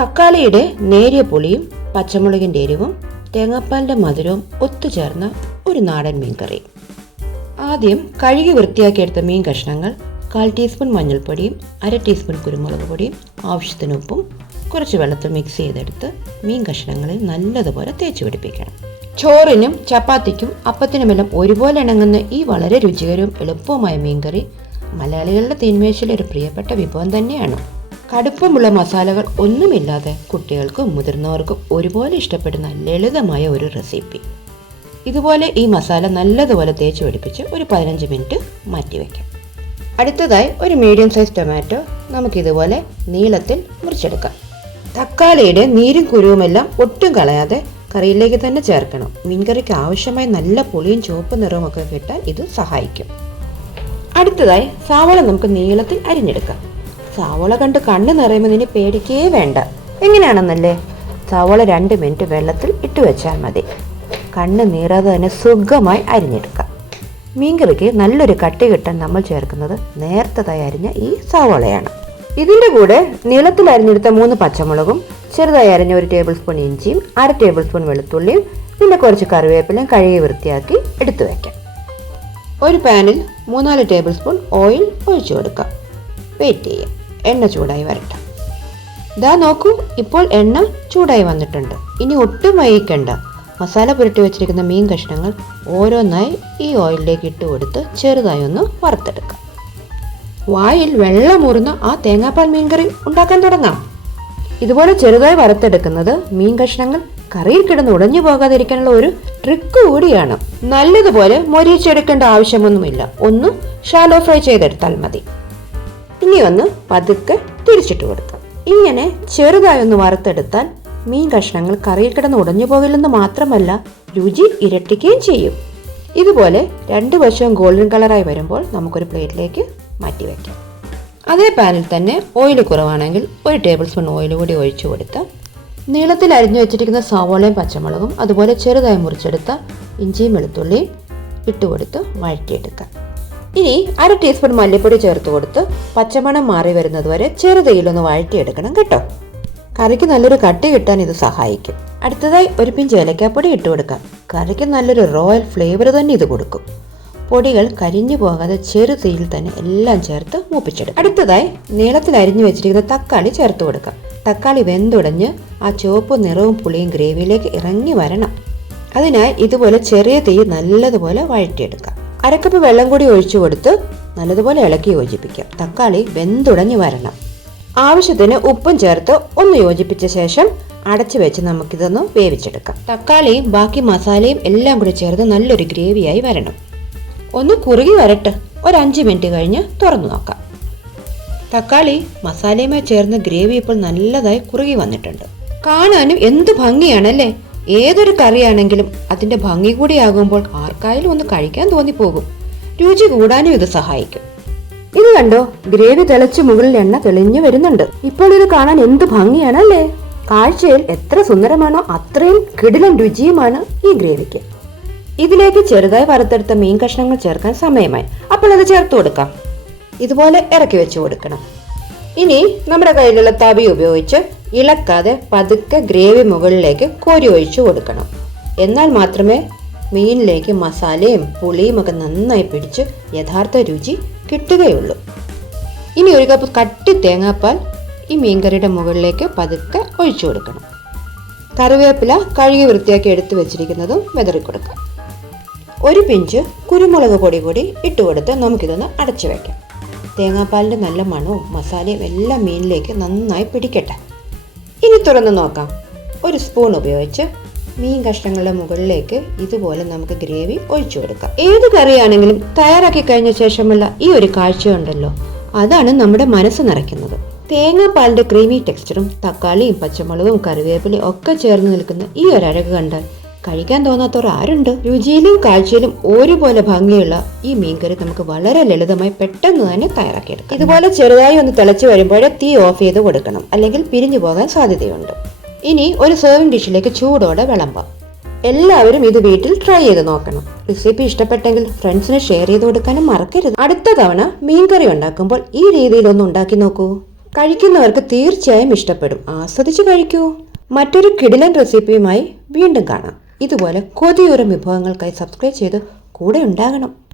തക്കാളിയുടെ നേരിയ പുളിയും പച്ചമുളകിൻ്റെ എരിവും തേങ്ങാപ്പാലിൻ്റെ മധുരവും ഒത്തുചേർന്ന ഒരു നാടൻ മീൻകറി. ആദ്യം കഴുകി വൃത്തിയാക്കിയെടുത്ത മീൻ കഷ്ണങ്ങൾ 1/4 ടീസ്പൂൺ മഞ്ഞൾപ്പൊടിയും 1/2 ടീസ്പൂൺ കുരുമുളക് പൊടിയും ആവശ്യത്തിന് ഉപ്പും കുറച്ച് വെള്ളത്തിൽ മിക്സ് ചെയ്തെടുത്ത് മീൻ കഷ്ണങ്ങളിൽ നല്ലതുപോലെ തേച്ച് പിടിപ്പിക്കണം. ചോറിനും ചപ്പാത്തിക്കും അപ്പത്തിനുമെല്ലാം ഒരുപോലെ ഇണങ്ങുന്ന ഈ വളരെ രുചികരവും എളുപ്പവുമായ മീൻകറി മലയാളികളുടെ തീന്മേശയിലെ ഒരു പ്രിയപ്പെട്ട വിഭവം തന്നെയാണ്. കടുപ്പമുള്ള മസാലകൾ ഒന്നുമില്ലാതെ കുട്ടികൾക്കും മുതിർന്നവർക്കും ഒരുപോലെ ഇഷ്ടപ്പെടുന്ന ലളിതമായ ഒരു റെസിപ്പി. ഇതുപോലെ ഈ മസാല നല്ലതുപോലെ തേച്ച് പിടിപ്പിച്ച് ഒരു 15 മിനിറ്റ് മാറ്റിവെക്കാം. അടുത്തതായി ഒരു മീഡിയം സൈസ് ടൊമാറ്റോ നമുക്കിതുപോലെ നീളത്തിൽ മുറിച്ചെടുക്കാം. തക്കാളിയുടെ നീരും കുരുവുമെല്ലാം ഒട്ടും കളയാതെ കറിയിലേക്ക് തന്നെ ചേർക്കണം. മീൻകറിക്ക് ആവശ്യമായ നല്ല പുളിയും ചുവപ്പ് നിറവും ഒക്കെ കിട്ടാൻ ഇത് സഹായിക്കും. അടുത്തതായി സവാള നമുക്ക് നീളത്തിൽ അരിഞ്ഞെടുക്കാം. സവാള കണ്ട് കണ്ണ് നിറയുമ്പോൾ ഇനി പേടിക്കേ വേണ്ട. എങ്ങനെയാണെന്നല്ലേ, സവാള 2 മിനിറ്റ് വെള്ളത്തിൽ ഇട്ട് വെച്ചാൽ മതി. കണ്ണ് നീറാതെ തന്നെ സുഖമായി അരിഞ്ഞെടുക്കാം. മീൻകറിക്ക് നല്ലൊരു കട്ടി കിട്ടാൻ നമ്മൾ ചേർക്കുന്നത് നേർത്തതായി അരിഞ്ഞ ഈ സവാളയാണ്. ഇതിൻ്റെ കൂടെ നീളത്തിൽ അരിഞ്ഞെടുത്ത 3 പച്ചമുളകും ചെറുതായി അരിഞ്ഞ 1 ടേബിൾ സ്പൂൺ ഇഞ്ചിയും 1/2 ടേബിൾ സ്പൂൺ വെളുത്തുള്ളിയും പിന്നെ കുറച്ച് കറിവേപ്പിലയും കഴുകി വൃത്തിയാക്കി എടുത്തു വയ്ക്കാം. ഒരു പാനിൽ 3-4 ടേബിൾ സ്പൂൺ ഓയിൽ ഒഴിച്ചു കൊടുക്കാം. വെയിറ്റ് ചെയ്യാം, എണ്ണ ചൂടായി വരട്ടെ. ഇതാ നോക്കൂ, ഇപ്പോൾ എണ്ണ ചൂടായി വന്നിട്ടുണ്ട്. ഇനി ഒട്ടും വൈകിക്കണ്ട. മസാല പുരട്ടി വെച്ചിരിക്കുന്ന മീൻ കഷ്ണങ്ങൾ ഓരോന്നായി ഈ ഓയിലിലേക്ക് ഇട്ട് കൊടുത്ത് ചെറുതായി ഒന്ന് വറുത്തെടുക്കാം. വായിൽ വെള്ളമൂറുന്ന ആ തേങ്ങാപ്പാൽ മീൻകറി ഉണ്ടാക്കാൻ തുടങ്ങാം. ഇതുപോലെ ചെറുതായി വറുത്തെടുക്കുന്നത് മീൻ കഷ്ണങ്ങൾ കറിയിൽ കിടന്ന് ഉടഞ്ഞു പോകാതിരിക്കാനുള്ള ഒരു ട്രിക്ക് കൂടിയാണ്. നല്ലതുപോലെ മൊരിച്ചെടുക്കേണ്ട ആവശ്യമൊന്നുമില്ല, ഒന്ന് ഷാലോ ഫ്രൈ ചെയ്തെടുത്താൽ മതി. ഇനി ഒന്ന് പതുക്കെ തിരിച്ചിട്ട് കൊടുക്കാം. ഇങ്ങനെ ചെറുതായി ഒന്ന് വറുത്തെടുത്താൽ മീൻ കഷ്ണങ്ങൾ കറിയിൽ കിടന്ന് ഉടഞ്ഞു പോകില്ലെന്ന് മാത്രമല്ല രുചി ഇരട്ടിക്കുകയും ചെയ്യും. ഇതുപോലെ 2 വശവും ഗോൾഡൻ കളറായി വരുമ്പോൾ നമുക്കൊരു പ്ലേറ്റിലേക്ക് മാറ്റി വയ്ക്കാം. അതേ പാനിൽ തന്നെ ഓയിൽ കുറവാണെങ്കിൽ 1 ടേബിൾ സ്പൂൺ ഓയിൽ കൂടി ഒഴിച്ചു കൊടുത്ത് നീളത്തിൽ അരിഞ്ഞു വെച്ചിരിക്കുന്ന സവാളയും പച്ചമുളകും അതുപോലെ ചെറുതായി മുറിച്ചെടുത്ത ഇഞ്ചിയും വെളുത്തുള്ളിയും ഇട്ടുകൊടുത്ത് വഴറ്റിയെടുക്കാം. ഇനി 1/2 ടീസ്പൂൺ മല്ലിപ്പൊടി ചേർത്ത് കൊടുത്ത് പച്ചമണം മാറി വരുന്നത് വരെ ചെറുതീയിലൊന്ന് വഴറ്റിയെടുക്കണം കേട്ടോ. കറിക്ക് നല്ലൊരു കട്ടി കിട്ടാൻ ഇത് സഹായിക്കും. അടുത്തതായി ഒരു പിഞ്ച് ഏലക്കാപ്പൊടി ഇട്ട് കൊടുക്കാം. കറിക്ക് നല്ലൊരു റോയൽ ഫ്ലേവർ തന്നെ ഇത് കൊടുക്കും. പൊടികൾ കരിഞ്ഞു പോകാതെ ചെറു തീയിൽ തന്നെ എല്ലാം ചേർത്ത് മൂപ്പിച്ചെടുക്കും. അടുത്തതായി നീളത്തിൽ അരിഞ്ഞു വെച്ചിരിക്കുന്ന തക്കാളി ചേർത്ത് കൊടുക്കാം. തക്കാളി വെന്തുടഞ്ഞ് ആ ചുവപ്പ് നിറവും പുളിയും ഗ്രേവിയിലേക്ക് ഇറങ്ങി വരണം. അതിനായി ഇതുപോലെ ചെറിയ തീ നല്ലതുപോലെ വഴറ്റിയെടുക്കാം. 1/2 കപ്പ് വെള്ളം കൂടി ഒഴിച്ചു കൊടുത്ത് നല്ലതുപോലെ ഇളക്കി യോജിപ്പിക്കാം. തക്കാളി വെന്തുടഞ്ഞു വരണം. ആവശ്യത്തിന് ഉപ്പും ചേർത്ത് ഒന്ന് യോജിപ്പിച്ച ശേഷം അടച്ചു വെച്ച് നമുക്കിതൊന്ന് വേവിച്ചെടുക്കാം. തക്കാളിയും ബാക്കി മസാലയും എല്ലാം കൂടി ചേർത്ത് നല്ലൊരു ഗ്രേവിയായി വരണം. ഒന്ന് കുറുകി വരട്ടെ. ഒരു 5 മിനിറ്റ് കഴിഞ്ഞ് തുറന്നു നോക്കാം. തക്കാളി മസാലയുമായി ചേർന്ന് ഗ്രേവി ഇപ്പോൾ നല്ലതായി കുറുകി വന്നിട്ടുണ്ട്. കാണാനും എന്ത് ഭംഗിയാണല്ലേ. ഏതൊരു കറിയാണെങ്കിലും അതിന്റെ ഭംഗി കൂടിയാകുമ്പോൾ ആർക്കായാലും ഒന്ന് കഴിക്കാൻ തോന്നിപ്പോകും. രുചി കൂടാനും ഇത് സഹായിക്കും. ഇത് കണ്ടോ, ഗ്രേവി തിളച്ച് മുകളിൽ എണ്ണ തെളിഞ്ഞു വരുന്നുണ്ട്. ഇപ്പോൾ ഇത് കാണാൻ എന്ത് ഭംഗിയാണല്ലേ. കാഴ്ചയിൽ എത്ര സുന്ദരമാണോ അത്രയും കിടിലൻ രുചിയുമാണ് ഈ ഗ്രേവിക്ക്. ഇതിലേക്ക് ചെറുതായി വറുത്തെടുത്ത മീൻ കഷ്ണങ്ങൾ ചേർക്കാൻ സമയമായി. അപ്പോൾ അത് ചേർത്ത് കൊടുക്കാം. ഇതുപോലെ ഇറക്കി വെച്ച് കൊടുക്കണം. ഇനി നമ്മുടെ കയ്യിലുള്ള തവി ഉപയോഗിച്ച് ഇളക്കാതെ പതുക്കെ ഗ്രേവി മുകളിലേക്ക് കോരി ഒഴിച്ചു കൊടുക്കണം. എന്നാൽ മാത്രമേ മീനിലേക്ക് മസാലയും പുളിയും ഒക്കെ നന്നായി പിടിച്ച് യഥാർത്ഥ രുചി കിട്ടുകയുള്ളൂ. ഇനി 1 കപ്പ് കട്ടി തേങ്ങാപ്പാൽ ഈ മീൻകറിയുടെ മുകളിലേക്ക് പതുക്കെ ഒഴിച്ചു കൊടുക്കണം. കറിവേപ്പില കഴുകി വൃത്തിയാക്കി എടുത്തു വെച്ചിരിക്കുന്നതും വിതറി കൊടുക്കാം. 1 പിഞ്ച് കുരുമുളക് പൊടി കൂടി ഇട്ടുകൊടുത്ത് നമുക്കിതൊന്ന് അടച്ചു വയ്ക്കാം. തേങ്ങാപ്പാലിൻ്റെ നല്ല മണവും മസാലയും എല്ലാം മീനിലേക്ക് നന്നായി പിടിക്കട്ടെ. ഇനി തുറന്ന് നോക്കാം. 1 സ്പൂൺ ഉപയോഗിച്ച് മീൻ കഷ്ണങ്ങളുടെ മുകളിലേക്ക് ഇതുപോലെ നമുക്ക് ഗ്രേവി ഒഴിച്ചു കൊടുക്കാം. ഏത് കറിയാണെങ്കിലും തയ്യാറാക്കി കഴിഞ്ഞ ശേഷമുള്ള ഈ ഒരു കാഴ്ചയുണ്ടല്ലോ, അതാണ് നമ്മുടെ മനസ്സ് നിറയ്ക്കുന്നത്. തേങ്ങാപ്പാലിന്റെ ക്രീമി ടെക്സ്ചറും തക്കാളിയും പച്ചമുളകും കറിവേപ്പിലയും ഒക്കെ ചേർന്ന് നിൽക്കുന്ന ഈ ഒരു അഴക് കണ്ടാൽ കഴിക്കാൻ തോന്നാത്തവർ ആരുണ്ട്? രുചിയിലും കാഴ്ചയിലും ഒരുപോലെ ഭംഗിയുള്ള ഈ മീൻകറി നമുക്ക് വളരെ ലളിതമായി പെട്ടെന്ന് തന്നെ തയ്യാറാക്കിയെടുക്കാം. ഇതുപോലെ ചെറുതായി ഒന്ന് തിളച്ച് വരുമ്പോഴേ തീ ഓഫ് ചെയ്ത് കൊടുക്കണം, അല്ലെങ്കിൽ പിരിഞ്ഞു പോകാൻ സാധ്യതയുണ്ട്. ഇനി ഒരു സെർവിംഗ് ഡിഷിലേക്ക് ചൂടോടെ വിളമ്പാം. എല്ലാവരും ഇത് വീട്ടിൽ ട്രൈ ചെയ്ത് നോക്കണം. റെസിപ്പി ഇഷ്ടപ്പെട്ടെങ്കിൽ ഫ്രണ്ട്സിന് ഷെയർ ചെയ്ത് കൊടുക്കാനും മറക്കരുത്. അടുത്ത തവണ മീൻകറി ഉണ്ടാക്കുമ്പോൾ ഈ രീതിയിലൊന്ന് ഉണ്ടാക്കി നോക്കൂ. കഴിക്കുന്നവർക്ക് തീർച്ചയായും ഇഷ്ടപ്പെടും. ആസ്വദിച്ച് കഴിക്കൂ. മറ്റൊരു കിടിലൻ റെസിപ്പിയുമായി വീണ്ടും കാണാം. ഇതുപോലെ കൊതിയൂറും വിഭവങ്ങൾക്കായി സബ്സ്ക്രൈബ് ചെയ്ത് കൂടെ ഉണ്ടാകണം.